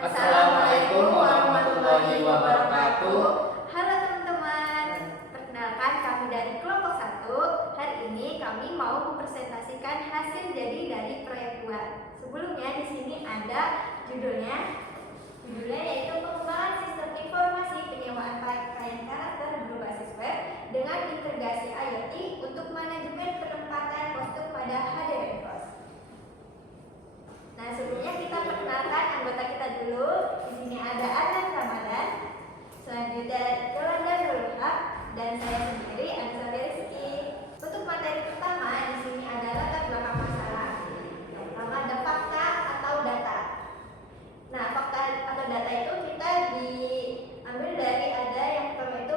Assalamualaikum warahmatullahi wabarakatuh. Halo teman-teman, perkenalkan kami dari kelompok 1. Hari ini kami mau mempresentasikan hasil jadi dari proyek 2. Sebelumnya di sini ada judulnya yaitu pengembangan sistem informasi penyewaan pakaian karakter berbasis web dengan integrasi IoT untuk manajemen penempatan kostum pada HDR Kos. Nah, sebelumnya kita perkenalkan anggota kita dulu. Di sini ada Adnan Ramadan, selanjutnya Yolanda Nurul Haq, dan saya sendiri Anissa Rizky. Untuk materi pertama di sini ada latar belakang masalah. Yang pertama ada fakta atau data. Nah, fakta atau data itu kita diambil dari ada yang pertama itu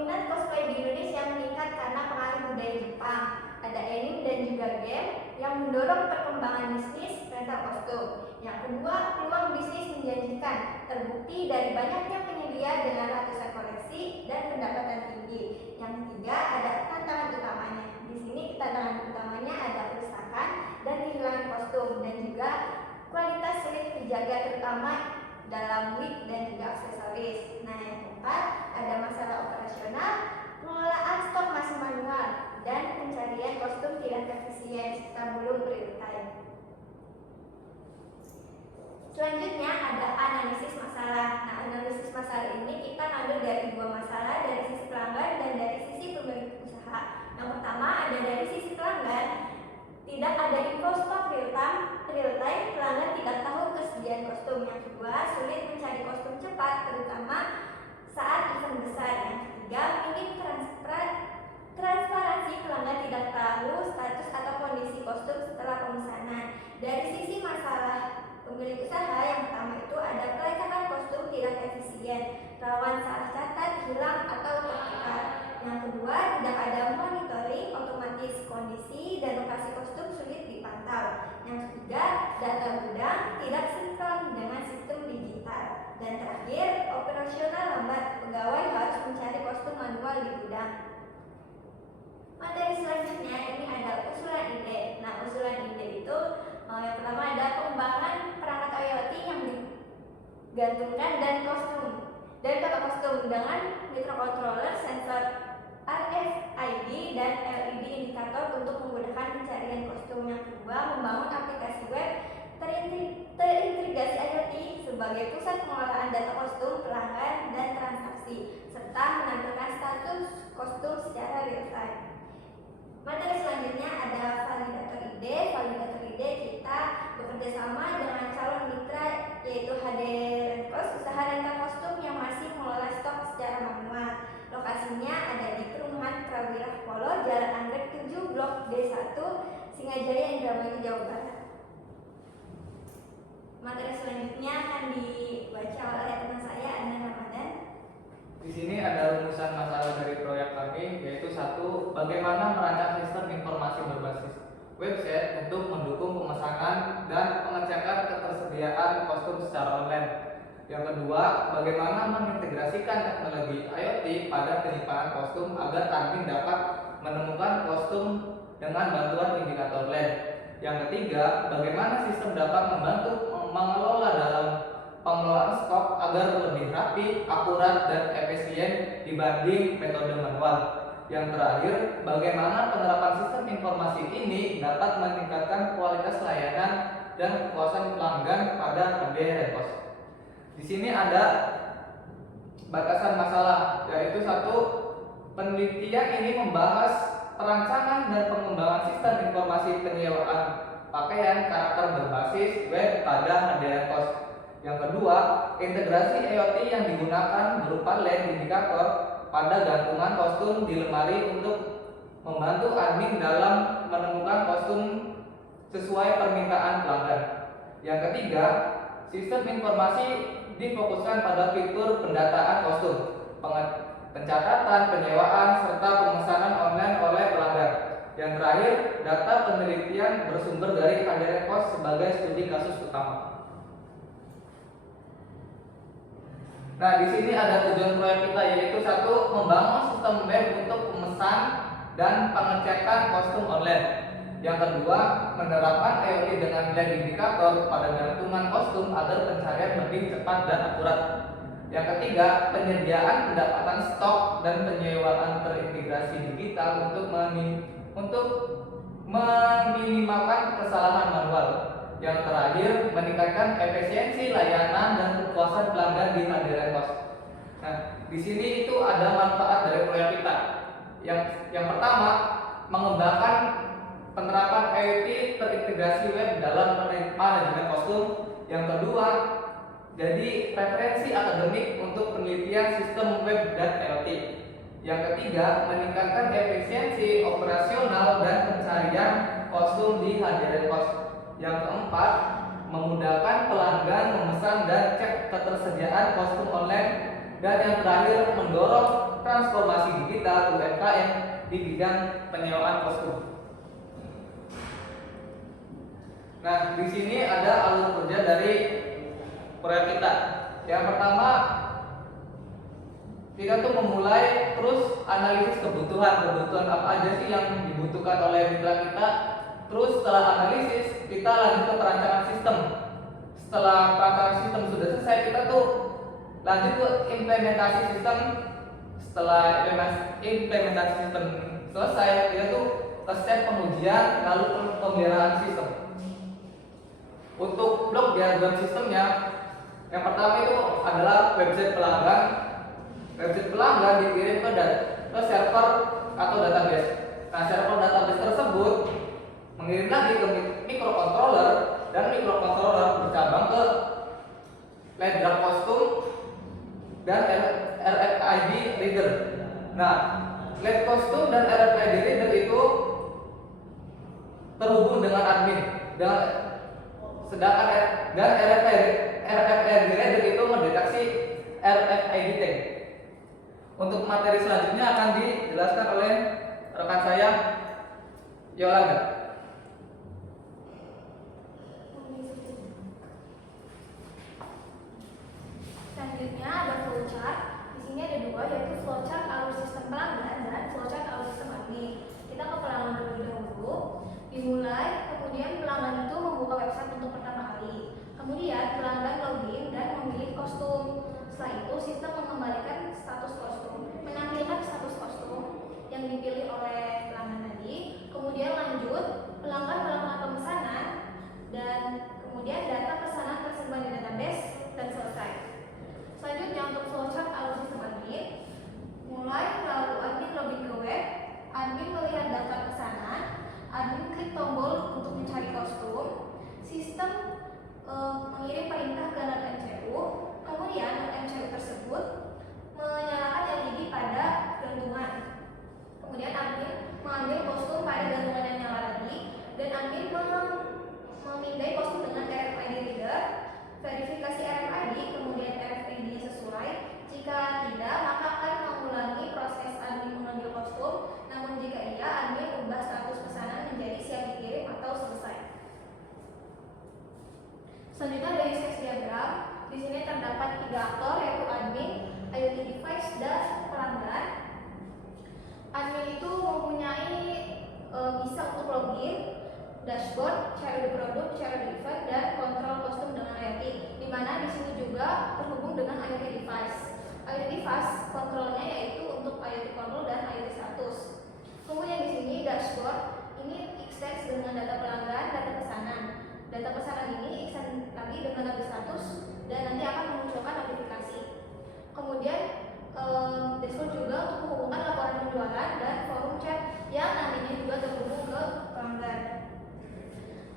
minat cosplay di Indonesia meningkat karena pengaruh budaya Jepang. Ada anime dan juga game yang mendorong perkembangan bisnis rental kostum. Yang kedua, peluang bisnis menjanjikan, terbukti dari banyaknya penyedia dengan ratusan koleksi dan pendapatan tinggi. Yang ketiga, ada tantangan utamanya. Di sini tantangan utamanya ada kerusakan dan kehilangan kostum dan juga kualitas sulit dijaga terutama dalam wig dan juga aksesoris. Nah, yang keempat, ada masalah operasional, pengelolaan stok masih manual dan pencarian kostum tidak efisien serta belum real time. Selanjutnya ada analisis masalah. Nah, analisis masalah ini kita ambil dari dua masalah, dari sisi pelanggan dan dari sisi pemilik usaha. Yang pertama ada dari sisi pelanggan, tidak ada info stok real time, pelanggan tidak tahu kesediaan kostum. Yang kedua, sulit mencari kostum cepat terutama saat event besar. Yang ketiga, minim transparansi, pelanggan tidak tahu status atau kondisi kostum setelah pemesanan. Dari sisi masalah pemilik usaha, yang pertama itu ada pelacakan kostum tidak efisien, rawan salah catat, hilang atau tertukar. Yang kedua, tidak ada monitoring otomatis, kondisi dan lokasi kostum sulit dipantau. Yang ketiga, data gudang tidak sinkron dengan sistem digital. Dan terakhir, operasional lambat, pegawai harus mencari kostum manual di gudang. Materi selanjutnya ini ada usulan ide. Nah, usulan ide itu yang pertama ada pengembangan perangkat IoT yang digantungkan dan kotak kostum dengan microcontroller, sensor RFID dan LED indikator untuk memudahkan pencarian kostum. Yang kedua, membangun aplikasi web terintegrasi IoT sebagai pusat pengelolaan data kostum, pelanggan dan transaksi serta menampilkan status kostum secara real time. Materi selanjutnya ada validator ide. Validator ide kita bekerja sama dengan calon mitra yaitu HD Renkos, usaha rental kostum yang masih mengelola stok secara manual. Lokasinya ada di Perumahan Prawira Polo, Jalan Anggrek 7, Blok D1, Singajaya, Indramayu, Jawa Barat. Materi selanjutnya akan dibaca oleh teman saya, Adnan Ramadan. Di sini ada rumusan masalah dari proyek kami, yaitu 1. Bagaimana merancang sistem informasi berbasis website untuk mendukung pemesanan dan pengecekan ketersediaan kostum secara online. Yang kedua, bagaimana mengintegrasikan teknologi IoT pada penyimpanan kostum agar admin dapat menemukan kostum dengan bantuan indikator LED. Yang ketiga, bagaimana sistem dapat membantu mengelola dalam pengelolaan stok agar lebih rapi, akurat, dan efisien dibanding metode manual. Yang terakhir, bagaimana penerapan sistem informasi ini dapat meningkatkan kualitas layanan dan kepuasan pelanggan pada HDR Kos. Di sini ada batasan masalah, yaitu 1. Penelitian ini membahas perancangan dan pengembangan sistem informasi penyewaan pakaian karakter berbasis web pada HDR Kos. Yang kedua, integrasi IoT yang digunakan berupa LED indikator pada gantungan kostum di lemari untuk membantu admin dalam menemukan kostum sesuai permintaan pelanggan. Yang ketiga, sistem informasi difokuskan pada fitur pendataan kostum, pencatatan, penyewaan, serta pemesanan online oleh pelanggan. Yang terakhir, data penelitian bersumber dari HDR Kos sebagai studi kasus utama. Nah, di sini ada tujuan proyek kita, yaitu 1. Membangun sistem web untuk pemesan dan pengecekan kostum online. Yang kedua, menerapkan IoT dengan nilai indikator pada gantungan kostum agar pencarian lebih cepat dan akurat. Yang ketiga, penyediaan pendapatan stok dan penyewaan terintegrasi digital untuk meminimalkan kesalahan manual. Yang terakhir, meningkatkan efisiensi layanan dan kepuasan pelanggan di hadiran pos. Nah, di sini itu ada manfaat dari proyek kita. Yang pertama, mengembangkan penerapan IoT terintegrasi web dalam manajemen kostum. Yang kedua, jadi referensi akademik untuk penelitian sistem web dan IoT. Yang ketiga, meningkatkan efisiensi operasional dan pencarian kostum di hadiran pos. Yang keempat, memudahkan pelanggan memesan dan cek ketersediaan kostum online. Dan yang terakhir, mendorong transformasi digital UMKM di bidang penyewaan kostum. Nah, di sini ada alur kerja dari proyek kita. Yang pertama, kita tuh memulai terus analisis kebutuhan apa aja sih yang dibutuhkan oleh mitra kita. Terus setelah analisis, kita lanjut ke perancangan sistem. Setelah perancangan sistem sudah selesai, kita tuh lanjut ke implementasi sistem. Setelah implementasi sistem selesai, kita tuh ke step pengujian lalu pemeliharaan sistem. Untuk blok diagram sistemnya, yang pertama itu adalah website pelanggan. Website pelanggan dikirim ke server atau database. Nah, server database tersebut mengirim lagi ke microcontroller dan microcontroller bercabang ke LED drag kostum dan RFID reader. Nah, LED kostum dan RFID reader itu terhubung dengan admin. Sedangkan RFID reader itu mendeteksi RFID tag. Untuk materi selanjutnya akan dijelaskan oleh rekan saya, Yolanda. Selanjutnya ada flowchart. Di sini ada dua, yaitu flowchart alur sistem pelanggan dan flowchart alur sistem admin. Kita ke pelanggan terlebih dahulu. Dimulai, kemudian pelanggan itu membuka website untuk pertama kali. Kemudian pelanggan login dan memilih kostum. Setelah itu sistem mengembalikan status kostum, menampilkan status kostum yang dipilih oleh pelanggan tadi. Kemudian lanjut, pelanggan melakukan pemesanan dan kemudian data pesanan tersimpan di database dan selesai. Selanjutnya untuk flowchart alur sistem admin, mulai lalu admin login ke web, admin melihat daftar pesanan, admin klik tombol untuk mencari kostum, sistem mengirim perintah ke node MCU, kemudian node MCU tersebut menyalakan LED pada gantungan. Kemudian admin mengambil kostum pada gantungan yang nyala tadi, dan admin memindai kostum dengan RFID reader, verifikasi RFID, kemudian RFID-nya sesuai. Jika tidak, maka akan mengulangi proses admin mengambil kostum. Namun jika iya, admin ubah status pesanan menjadi siap dikirim atau selesai. Selanjutnya ada use case diagram. Di sini terdapat 3 aktor, yaitu admin, IoT device, dan pelanggan. Admin itu mempunyai bisa untuk login, dashboard, cara di produk, cara di event, dan kontrol kostum dengan IoT. Di mana di sini juga terhubung dengan IoT device. IoT device kontrolnya yaitu untuk IoT control dan IoT status. Kemudian di sini dashboard ini extend dengan data pelanggan, data pesanan. Data pesanan ini extend lagi dengan data status dan nanti akan memunculkan notifikasi. Kemudian dashboard juga untuk menghubungkan laporan penjualan dan forum chat yang nantinya juga terhubung ke pelanggan.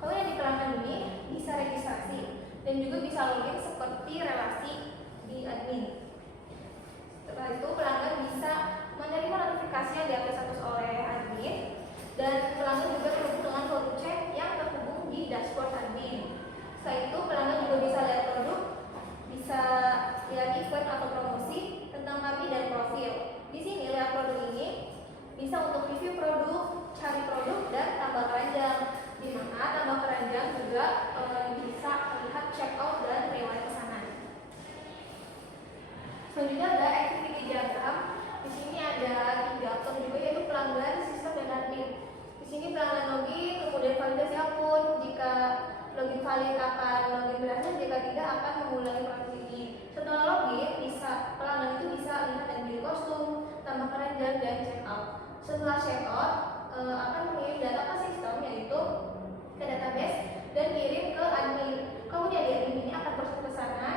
Kemudian di pelanggan ini bisa registrasi dan juga bisa login seperti relasi di admin. Setelah itu pelanggan bisa menerima notifikasi yang diupdate status oleh admin, dan pelanggan juga terhubung dengan forum chat yang terhubung di dashboard admin. Setelah itu pelanggan juga bisa lihat produk setelah checkout akan mengirim data ke sistem, yaitu ke database dan kirim ke admin. Kemudian di admin ini akan proses pesanan,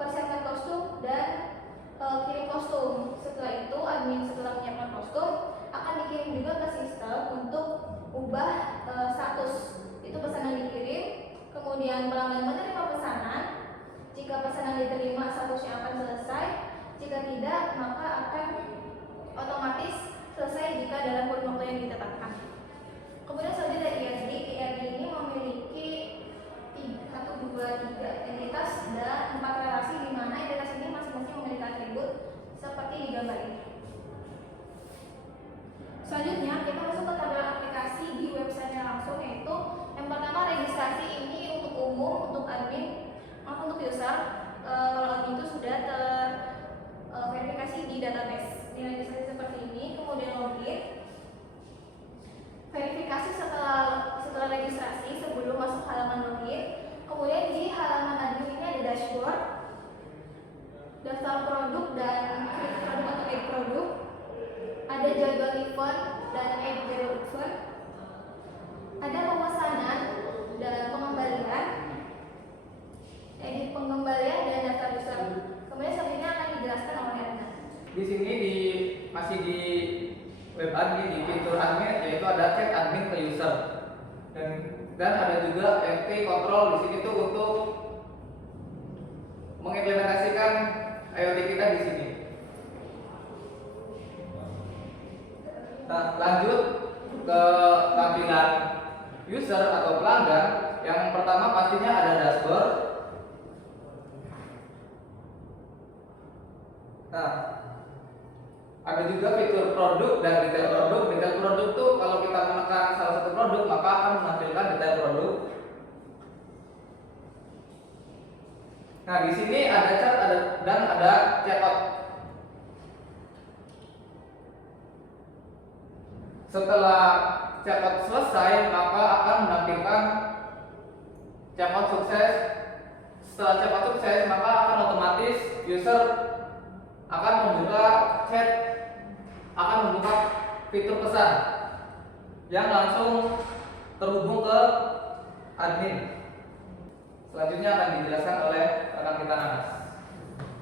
persiapkan kostum dan kirim kostum. Setelah itu admin setelah menyiapkan kostum akan dikirim juga ke sistem untuk ubah status. Itu pesanan dikirim, kemudian pelanggan menerima pesanan. Jika pesanan diterima, statusnya akan selesai. Jika tidak, maka akan otomatis selesai jika dalam kurun waktu yang ditetapkan. Kemudian selanjutnya dari ERD. ERD ini memiliki 1, 2, 3 entitas dan 4 relasi, di mana entitas ini masing-masing memiliki atribut seperti di gambar ini. Selanjutnya kita masuk ke tabel aplikasi di websitenya langsung, yaitu yang pertama registrasi. Ini untuk umum, untuk admin, untuk user. Kalau admin itu sudah terverifikasi di database. Ini registrasi seperti ini, kemudian login. Verifikasi setelah registrasi sebelum masuk halaman login. Kemudian di halaman admin ini ada dashboard, daftar produk dan klik produk atau add produk, ada jadwal event dan add jadwal event, ada pemesanan dan pengembalian, edit pengembalian dan daftar user. Kemudian selanjutnya akan dijelaskan oleh Erna. Di sini masih di web admin, di fitur admin, yaitu ada chat admin ke user dan ada juga FP control. Di sini tuh untuk mengimplementasikan IoT kita di sini. Nah, lanjut ke tampilan user atau pelanggan. Yang pertama pastinya ada dashboard. Nah, ada juga fitur produk dan detail produk. Detail produk tuh kalau kita menekan salah satu produk maka akan menampilkan detail produk. Nah, di sini ada chat dan ada checkout. Setelah checkout selesai maka akan menampilkan checkout sukses. Setelah checkout sukses maka akan otomatis user akan membuka chat, akan membuka fitur pesan yang langsung terhubung ke admin. Selanjutnya akan dijelaskan oleh rekan kita Nanas.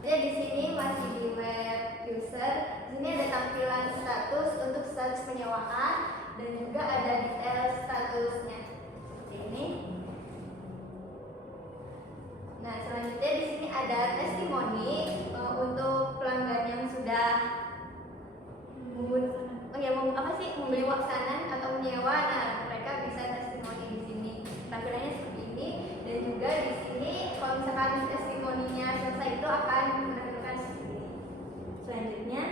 Jadi di sini masih di web user. Di sini ada tampilan status untuk status penyewaan dan juga ada detail statusnya. Seperti ini. Nah, selanjutnya di sini ada testimoni untuk pelanggan yang sudah membeli pesanan atau menyewa. Nah, mereka bisa testimoni di sini. Tampilannya seperti ini, dan juga di sini kalau misalkan testimoninya selesai itu akan menampilkan seperti ini. Selanjutnya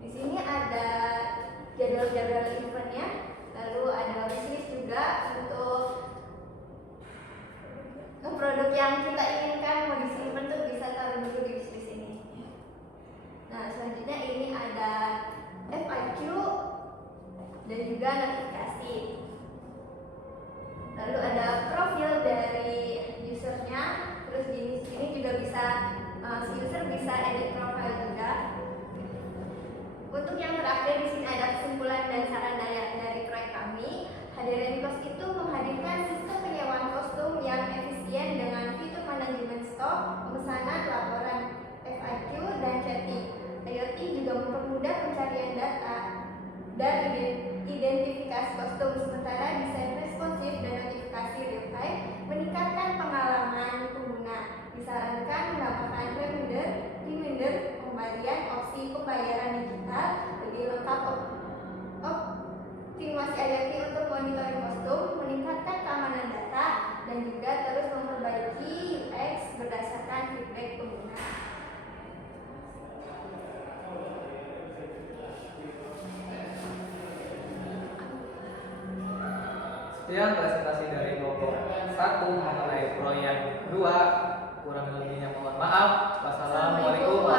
di sini ada jadwal-jadwal eventnya, lalu ada wishlist juga untuk produk yang kita inginkan mau disimpan tuh bisa taruh dulu di wishlist ini. Nah, selanjutnya ini ada FAQ dan juga notifikasi. Lalu ada profil dari usernya. Terus di sini juga bisa si user bisa edit profile juga. Untuk yang terakhir di sini ada kesimpulan dan saran dari proyek kami. Hadirin Kos itu menghadirkan sistem penyewaan kostum yang efisien dengan fitur manajemen stok, pemesanan, laporan FAQ, dan chatting. IoT juga mempermudah pencarian data dan identifikasi kostum, sementara desain responsif dan notifikasi real time meningkatkan pengalaman pengguna. Disarankan menambahkan reminder, pembalian, opsi pembayaran digital, lebih lengkap optimasi IoT untuk monitoring kostum, meningkatkan keamanan data, dan juga terus memperbaiki UX berdasarkan feedback pengguna. Sekian presentasi dari kelompok 1 mengenai proyek 2. Kurang lebihnya mohon maaf. Wassalamualaikum